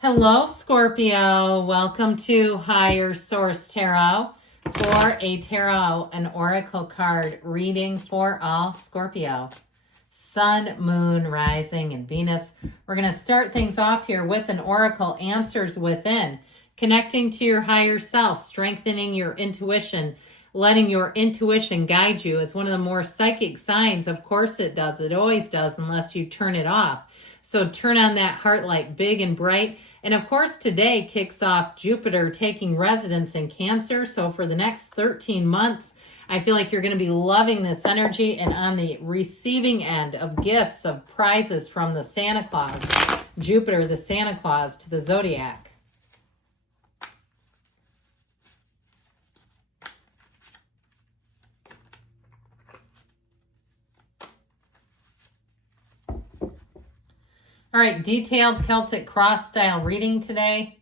Hello, Scorpio. Welcome to Higher Source Tarot for a tarot and oracle card reading for all Scorpio. Sun, Moon, Rising, and Venus. We're going to start things off here with an oracle, Answers Within, connecting to your higher self, strengthening your intuition, letting your intuition guide you is one of the more psychic signs. Of course it does. It always does unless you turn it off. So turn on that heart light big and bright. And of course, today kicks off Jupiter taking residence in Cancer. So for the next 13 months, I feel like you're going to be loving this energy and on the receiving end of gifts, of prizes from the Santa Claus. Jupiter, the Santa Claus to the zodiac. All right, detailed Celtic cross style reading today.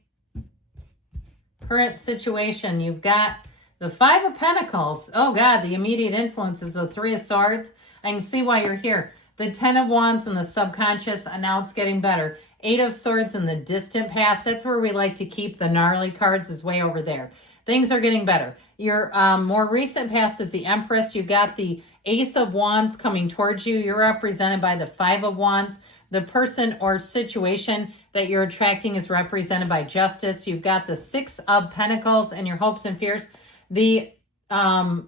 Current situation, you've got the Five of Pentacles. Oh God, the immediate influences, the Three of Swords. I can see why you're here. The Ten of Wands and the subconscious, and now it's getting better. Eight of Swords in the distant past. That's where we like to keep the gnarly cards, is way over there. Things are getting better. Your more recent past is the Empress. You've got the Ace of Wands coming towards you. You're represented by the Five of Wands. The person or situation that you're attracting is represented by Justice. You've got the Six of Pentacles and your hopes and fears. The Knight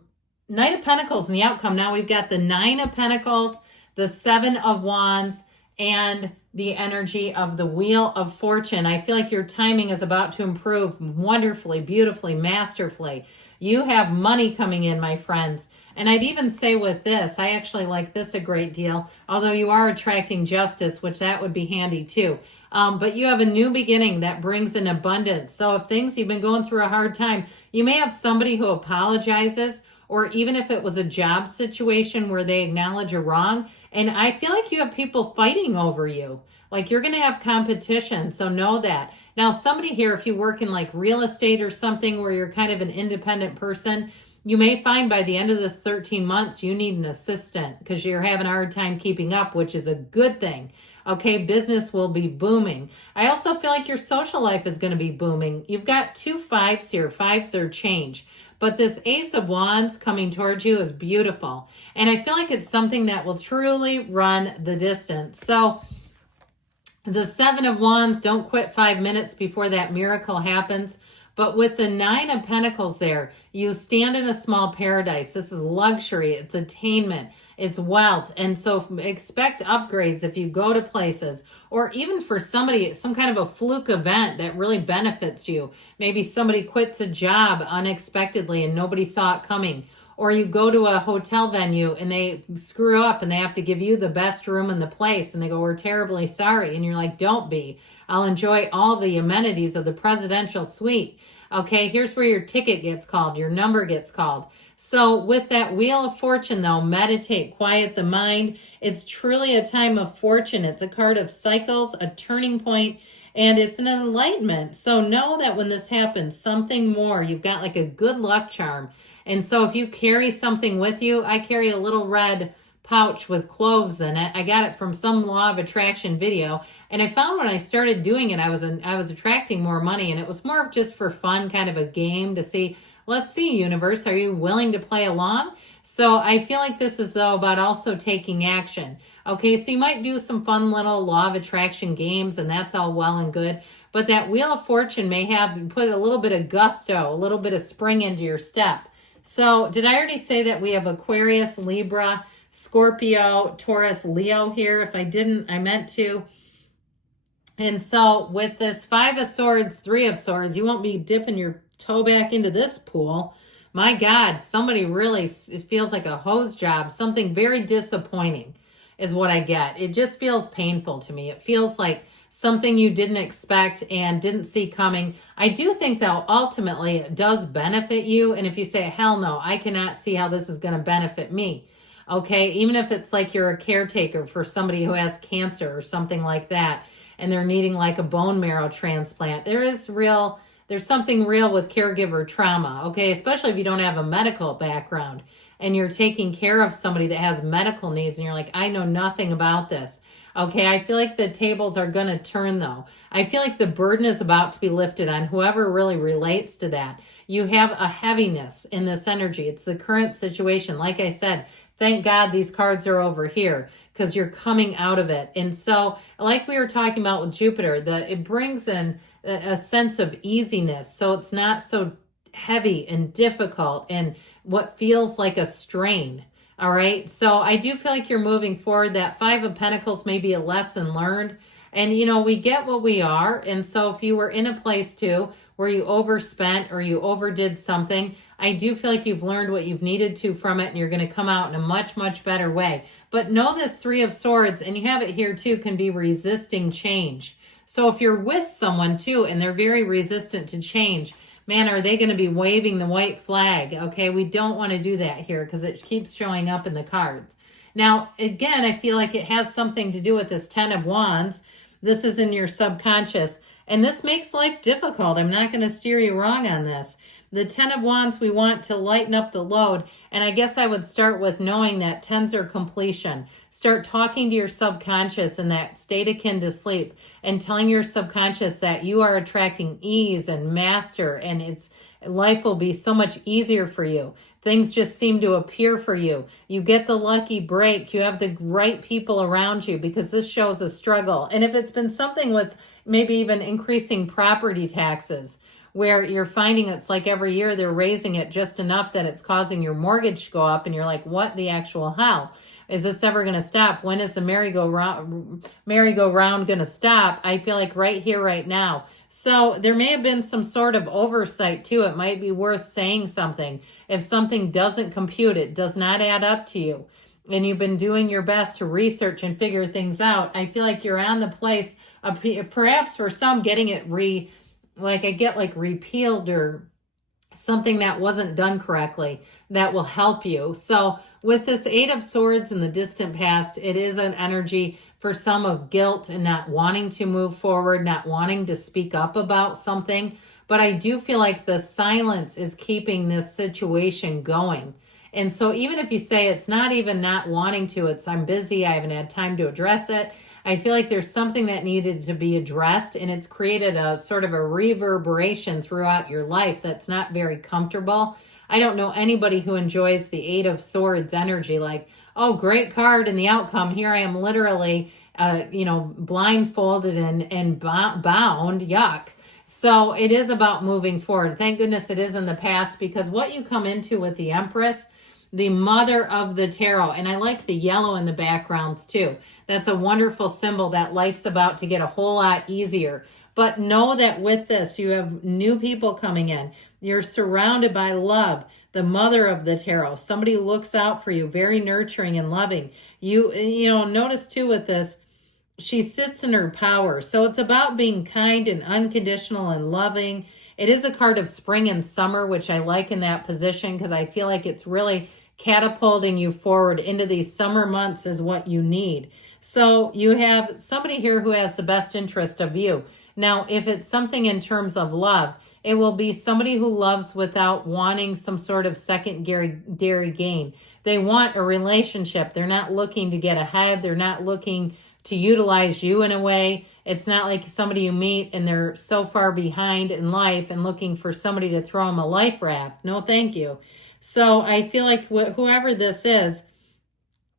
of Pentacles and the outcome. Now we've got the Nine of Pentacles, the Seven of Wands, and the energy of the Wheel of Fortune. I feel like your timing is about to improve wonderfully, beautifully, masterfully. You have money coming in, my friends. And I'd even say with this, I actually like this a great deal, although you are attracting justice, which that would be handy too. But you have a new beginning that brings an abundance. So if things, you've been going through a hard time, you may have somebody who apologizes, or even if it was a job situation where they acknowledge a wrong. And I feel like you have people fighting over you. Like you're going to have competition. So know that. Now, somebody here, if you work in like real estate or something where you're kind of an independent person, you may find by the end of this 13 months, you need an assistant because you're having a hard time keeping up, which is a good thing. Okay, business will be booming. I also feel like your social life is going to be booming. You've got two fives here. Fives are change. But this Ace of Wands coming towards you is beautiful. And I feel like it's something that will truly run the distance. So the Seven of Wands, don't quit 5 minutes before that miracle happens. But with the Nine of Pentacles there, you stand in a small paradise. This is luxury. It's attainment. It's wealth. And so expect upgrades if you go to places, or even for somebody, some kind of a fluke event that really benefits you. Maybe somebody quits a job unexpectedly and nobody saw it coming. Or you go to a hotel venue and they screw up and they have to give you the best room in the place. And they go, we're terribly sorry. And you're like, don't be. I'll enjoy all the amenities of the presidential suite. Okay, here's where your ticket gets called. Your number gets called. So with that Wheel of Fortune, though, meditate, quiet the mind. It's truly a time of fortune. It's a card of cycles, a turning point, and it's an enlightenment. So know that when this happens, something more. You've got like a good luck charm. And so if you carry something with you, I carry a little red pouch with cloves in it. I got it from some law of attraction video. And I found when I started doing it, I was attracting more money. And it was more of just for fun, kind of a game to see, let's see, universe, are you willing to play along? So I feel like this is, though, about also taking action. Okay, so you might do some fun little law of attraction games, and that's all well and good. But that Wheel of Fortune may have put a little bit of gusto, a little bit of spring into your step. So did I already say that we have Aquarius, Libra, Scorpio, Taurus, Leo here? If I didn't, I meant to. And so with this Five of Swords, Three of Swords, you won't be dipping your toe back into this pool. My God, somebody really, it feels like a hose job. Something very disappointing is what I get. It just feels painful to me. It feels like something you didn't expect and didn't see coming. I do think, though, ultimately it does benefit you. And if you say, hell no, I cannot see how this is going to benefit me. Okay, even if it's like you're a caretaker for somebody who has cancer or something like that, and they're needing like a bone marrow transplant, there's something real with caregiver trauma, okay, especially if you don't have a medical background and you're taking care of somebody that has medical needs and you're like, I know nothing about this. Okay, I feel like the tables are going to turn though. I feel like the burden is about to be lifted on whoever really relates to that. You have a heaviness in this energy. It's the current situation. Like I said, thank God these cards are over here because you're coming out of it. And so, like we were talking about with Jupiter, that it brings in a sense of easiness. So it's not so heavy and difficult and what feels like a strain. All right. So I do feel like you're moving forward. That Five of Pentacles may be a lesson learned. And, you know, we get what we are. And so if you were in a place too where you overspent or you overdid something, I do feel like you've learned what you've needed to from it and you're going to come out in a much, much better way. But know this Three of Swords, and you have it here too, can be resisting change. So if you're with someone too and they're very resistant to change, man, are they going to be waving the white flag? Okay, we don't want to do that here because it keeps showing up in the cards. Now, again, I feel like it has something to do with this Ten of Wands. This is in your subconscious, and this makes life difficult. I'm not going to steer you wrong on this. The Ten of Wands, we want to lighten up the load, and I guess I would start with knowing that tens are completion. Start talking to your subconscious in that state akin to sleep and telling your subconscious that you are attracting ease and master, and life will be so much easier for you. Things just seem to appear for you. You get the lucky break. You have the right people around you because this shows a struggle. And if it's been something with maybe even increasing property taxes, where you're finding it's like every year they're raising it just enough that it's causing your mortgage to go up, and you're like, what the actual hell? Is this ever going to stop? When is the merry-go-round going to stop? I feel like right here, right now. So there may have been some sort of oversight too. It might be worth saying something. If something doesn't compute, it does not add up to you, and you've been doing your best to research and figure things out, I feel like you're on the place of perhaps for some getting it repealed or something that wasn't done correctly that will help you. So with this Eight of Swords in the distant past, it is an energy for some of guilt and not wanting to move forward, not wanting to speak up about something. But I do feel like the silence is keeping this situation going. And so even if you say it's not even not wanting to, it's I'm busy, I haven't had time to address it, I feel like there's something that needed to be addressed, and it's created a sort of a reverberation throughout your life that's not very comfortable. I don't know anybody who enjoys the Eight of Swords energy, like, oh, great card and the outcome. Here I am literally, blindfolded and bound. Yuck. So it is about moving forward. Thank goodness it is in the past, because what you come into with the Empress, the mother of the tarot, and I like the yellow in the backgrounds too. That's a wonderful symbol that life's about to get a whole lot easier. But know that with this, you have new people coming in. You're surrounded by love, the mother of the tarot. Somebody who looks out for you, very nurturing and loving. You notice too with this, she sits in her power. So it's about being kind and unconditional and loving. It is a card of spring and summer, which I like in that position because I feel like it's really catapulting you forward into these summer months is what you need. So you have somebody here who has the best interest of you. Now, if it's something in terms of love, it will be somebody who loves without wanting some sort of secondary gain. They want a relationship. They're not looking to get ahead. They're not looking to utilize you in a way. It's not like somebody you meet and they're so far behind in life and looking for somebody to throw them a life raft. No, thank you. So I feel like whoever this is,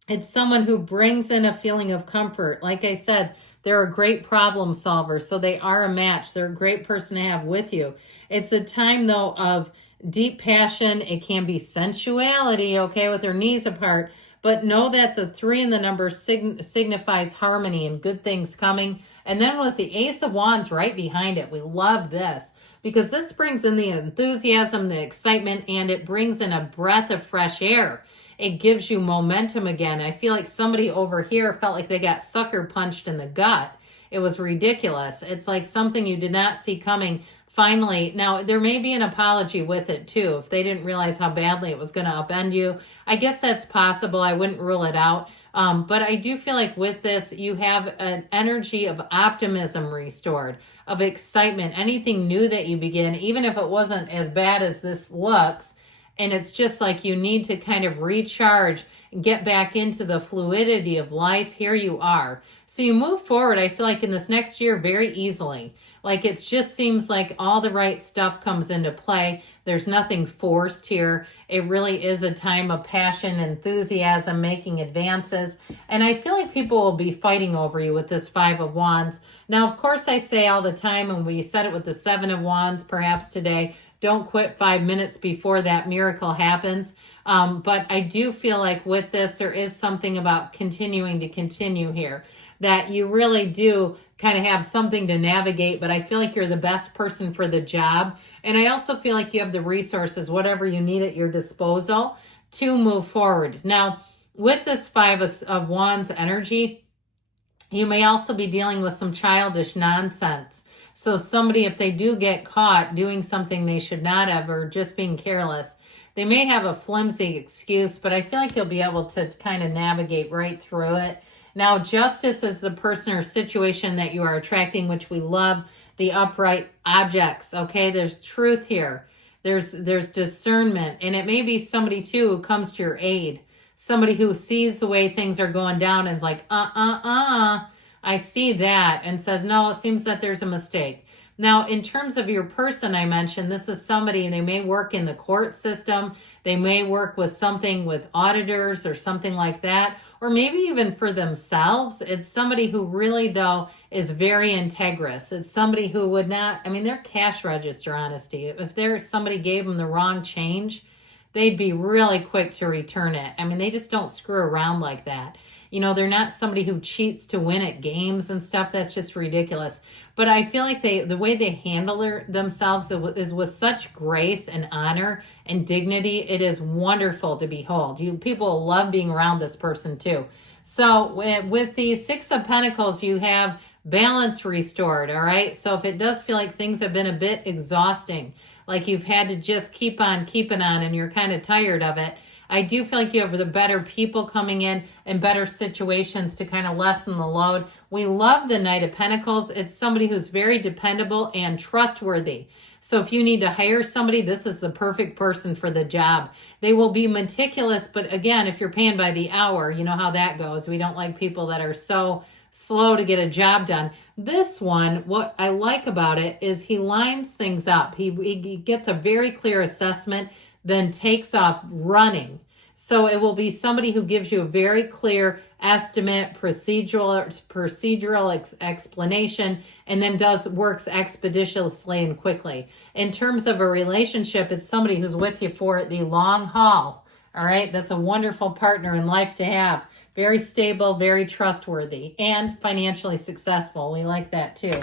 it's someone who brings in a feeling of comfort. Like I said, they're a great problem solver, so they are a match. They're a great person to have with you. It's a time, though, of deep passion. It can be sensuality, okay, with their knees apart. But know that the 3 in the number signifies harmony and good things coming. And then with the Ace of Wands right behind it, we love this because this brings in the enthusiasm, the excitement, and it brings in a breath of fresh air. It gives you momentum again. I feel like somebody over here felt like they got sucker punched in the gut. It was ridiculous. It's like something you did not see coming. Finally, now there may be an apology with it too. If they didn't realize how badly it was going to upend you, I guess that's possible. I wouldn't rule it out. But I do feel like with this, you have an energy of optimism restored, of excitement. Anything new that you begin, even if it wasn't as bad as this looks, And it's just like you need to kind of recharge and get back into the fluidity of life. Here you are. So you move forward, I feel like in this next year, very easily. Like it just seems like all the right stuff comes into play. There's nothing forced here. It really is a time of passion, enthusiasm, making advances. And I feel like people will be fighting over you with this Five of Wands. Now, of course, I say all the time, and we said it with the Seven of Wands perhaps today, don't quit 5 minutes before that miracle happens. But I do feel like with this, there is something about continuing to continue here, that you really do kind of have something to navigate, but I feel like you're the best person for the job. And I also feel like you have the resources, whatever you need at your disposal to move forward. Now, with this Five of Wands energy, you may also be dealing with some childish nonsense. So somebody, if they do get caught doing something they should not have or just being careless, they may have a flimsy excuse, but I feel like you'll be able to kind of navigate right through it. Now, justice is the person or situation that you are attracting, which we love, the upright objects, okay? There's truth here. There's discernment, and it may be somebody, too, who comes to your aid. Somebody who sees the way things are going down and is like, I see that, and says, no, it seems that there's a mistake. Now, in terms of your person I mentioned, this is somebody, and they may work in the court system. They may work with something with auditors or something like that, or maybe even for themselves. It's somebody who really, though, is very integrous. It's somebody who would not, I mean, they're cash register honesty. If somebody gave them the wrong change, they'd be really quick to return it. I mean, they just don't screw around like that. You know, they're not somebody who cheats to win at games and stuff. That's just ridiculous. But I feel like the way they handle themselves is with such grace and honor and dignity. It is wonderful to behold. People love being around this person too. So with the Six of Pentacles, you have balance restored, all right? So if it does feel like things have been a bit exhausting, like you've had to just keep on keeping on and you're kind of tired of it, I do feel like you have the better people coming in and better situations to kind of lessen the load. We love the Knight of Pentacles. It's somebody who's very dependable and trustworthy. So if you need to hire somebody, this is the perfect person for the job. They will be meticulous, but again, if you're paying by the hour, you know how that goes. We don't like people that are so slow to get a job done. This one, what I like about it is he lines things up. He gets a very clear assessment, then takes off running. So it will be somebody who gives you a very clear estimate, procedural explanation, and then works expeditiously and quickly. In terms of a relationship, it's somebody who's with you for the long haul. All right, that's a wonderful partner in life to have. Very stable, very trustworthy, and financially successful. We like that too.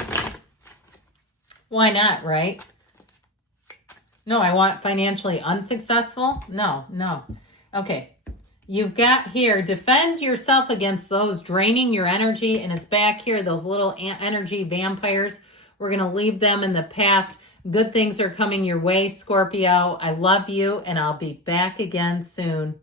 Why not, right? No, I want financially unsuccessful? No. Okay. You've got here, defend yourself against those draining your energy, and it's back here, those little energy vampires. We're going to leave them in the past. Good things are coming your way, Scorpio. I love you, and I'll be back again soon.